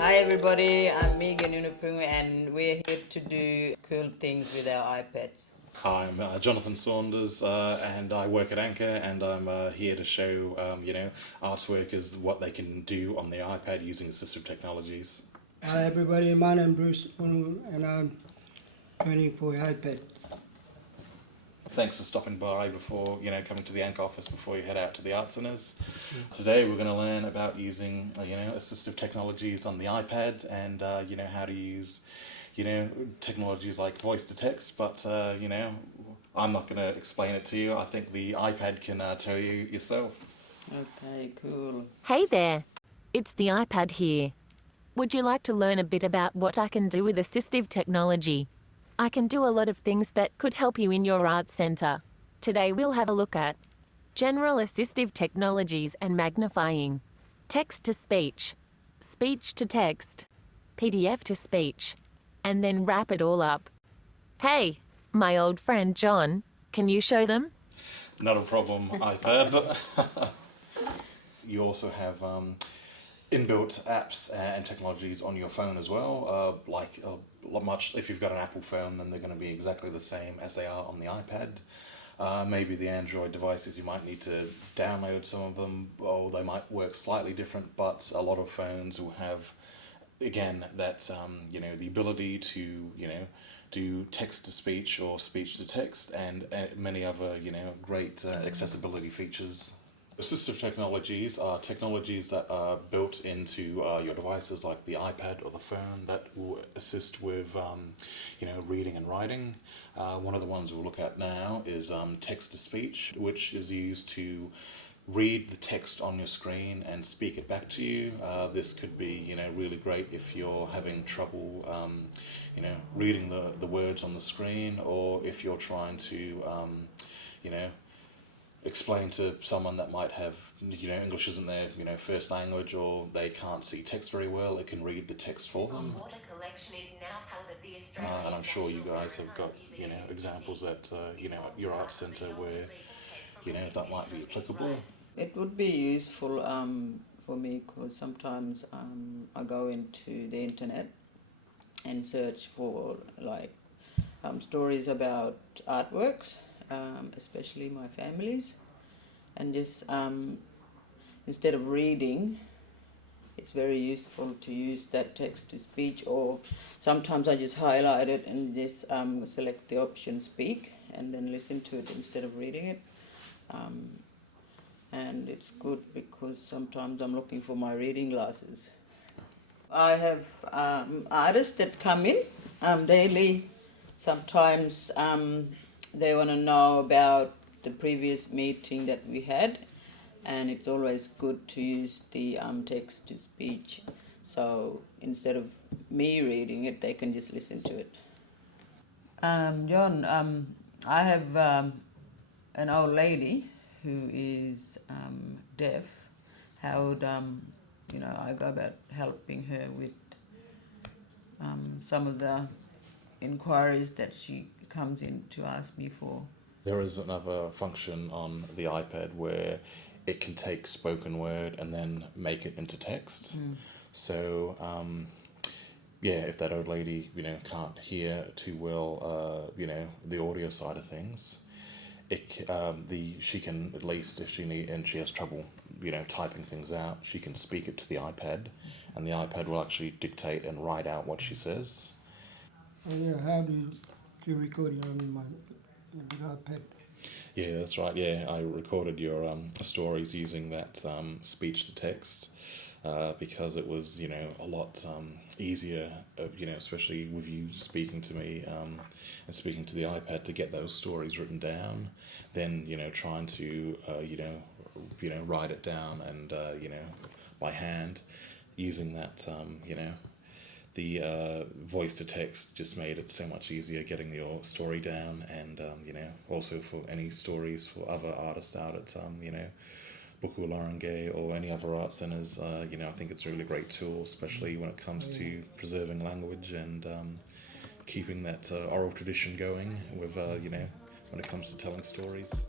Hi everybody, I'm Megan Unupung and we're here to do cool things with our iPads. I'm Jonathan Saunders, and I work at Anchor, and I'm here to show, arts workers what they can do on their iPad using assistive technologies. Hi everybody, my name is Bruce Unum, and I'm training for iPad. Thanks for stopping by before, coming to the Anchor office before you head out to the art centres. Today we're going to learn about using, assistive technologies on the iPad and, how to use, technologies like voice to text, but, I'm not going to explain it to you. I think the iPad can tell you yourself. Okay, cool. Hey there, it's the iPad here. Would you like to learn a bit about what I can do with assistive technology? I can do a lot of things that could help you in your art centre. Today we'll have a look at general assistive technologies and magnifying, text to speech, speech to text, PDF to speech, and then wrap it all up. Hey, my old friend John, can you show them? Not a problem, iPad. You also have inbuilt apps and technologies on your phone as well. Much if you've got an Apple phone, then they're going to be exactly the same as they are on the iPad. Maybe the Android devices, you might need to download some of them, or they might work slightly different, but a lot of phones will have, again, that, the ability to, do text to speech or speech to text and many other, great accessibility features. Assistive technologies are technologies that are built into your devices like the iPad or the phone that will assist with reading and writing. One of the ones we'll look at now is text to speech, which is used to read the text on your screen and speak it back to you. This could be really great if you're having trouble reading the words on the screen, or if you're trying to explain to someone that might have, English isn't their, first language, or they can't see text very well. It can read the text for them. And I'm sure you guys have got, examples at, your art centre where, that might be applicable. It would be useful for me because sometimes I go into the internet and search for stories about artworks, especially my family's, and just instead of reading, it's very useful to use that text to speech, or sometimes I just highlight it and just select the option speak and then listen to it instead of reading it. And it's good because sometimes I'm looking for my reading glasses. I have artists that come in daily. Sometimes they want to know about the previous meeting that we had, and it's always good to use the text to speech. So instead of me reading it, they can just listen to it. John, I have an old lady who is deaf. How would I go about helping her with some of the inquiries that she comes in to ask me for? There is another function on the iPad where it can take spoken word and then make it into text. So, if that old lady, can't hear too well, the audio side of things, she can, at least if she has trouble, typing things out, she can speak it to the iPad, and the iPad will actually dictate and write out what she says. How do you record it on my iPad? Yeah, that's right. Yeah, I recorded your stories using that speech to text because it was, a lot easier, especially with you speaking to me and speaking to the iPad, to get those stories written down, then, trying to, write it down and, by hand, using that, the voice to text just made it so much easier getting your story down, and also for any stories for other artists out at Buku Larange or any other art centres. I think it's a really great tool, especially when it comes to preserving language and keeping that oral tradition going with when it comes to telling stories.